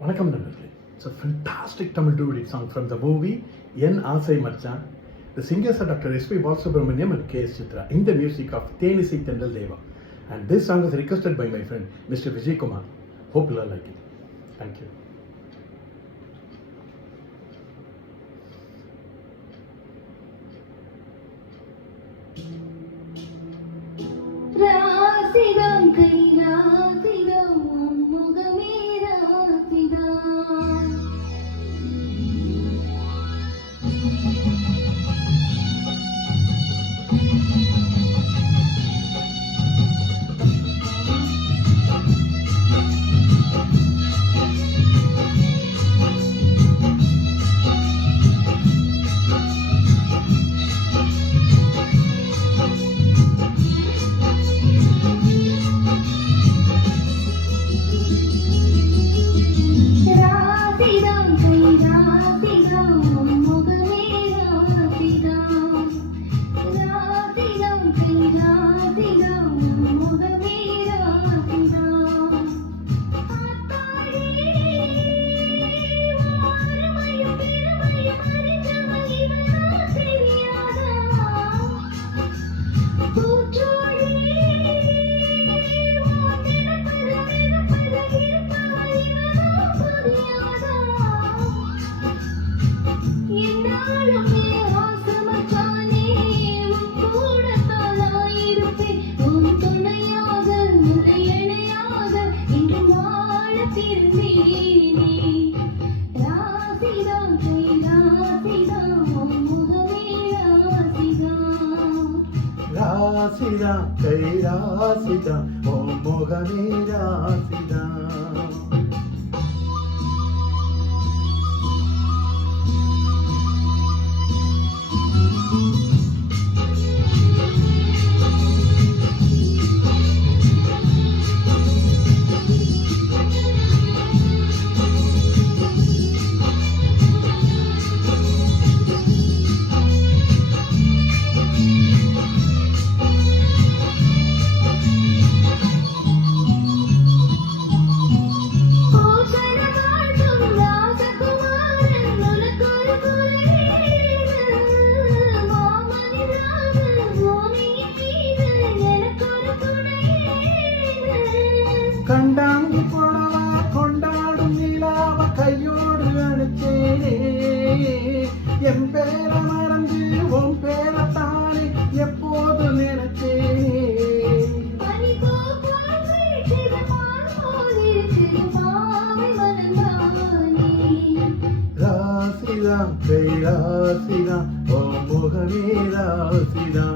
வணக்கம் நண்பர்களே. It's a fantastic Tamil duet song from the movie என் ஆசை மச்சான். The singers are Dr. S.P. Balasubramaniam and K.S. Chitra in the music of Thenisai Tendal Deva. And this song is requested by my friend Mr. Vijay Kumar. Hope you all like it. Thank you. ராசிதம் கை ராசிதம் முகமே ராசிதம் ராசிதா கை ராசிதா ஓ முகமே ராசிதா. கண்டாங்கி போடவா கொண்டாடும் நிலாவ கையோடு அனுச்சேனே, என் பேர மறந்து உன் பேரத்தானே எப்போது நினைச்சேனே. ராசிதா கை ராசிதா ஓ முகமே ராசிதா.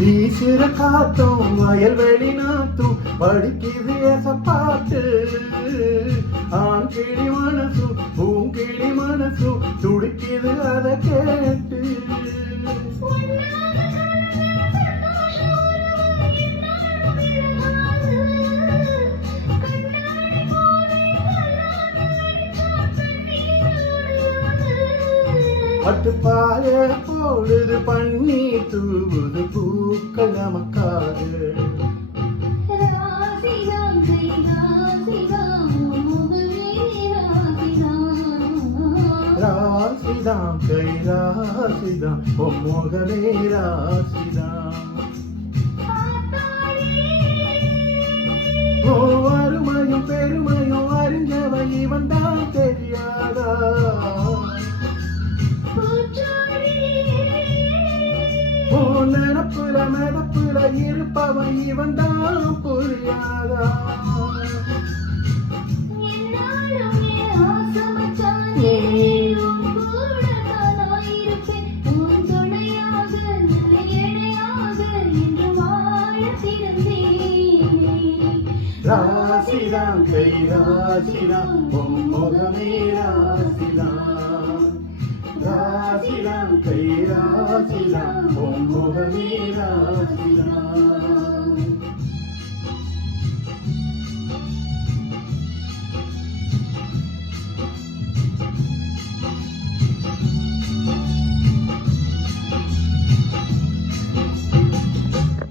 வீசுற காத்தும் வயல்வெளி நாத்தும் படிக்குது எசப்பாட்டு. ஆண் கிளி மனசும் பூங்கிளி மனசும் துடிக்குது அதை கேட்டு. பட்டுப்பாய போடுது பண்ணி தூவுது பூக்கள் நமக்காது. ராசிதான் கை ராசிதான் ஓ முகமே ராசிதான். ஓ அருமையும் பெருமையும் அறிஞ்சவை இவன் தான் தெரியாதா. ஓ நினப்புல மெதப்புல இருப்பவன் இவன் தான் புரியாதா. ராசிதான் கை ராசிதான் உன் முகமே ராசிதான் ராசிதான் கை ராசிதான் உன் முகமே ராசிதான்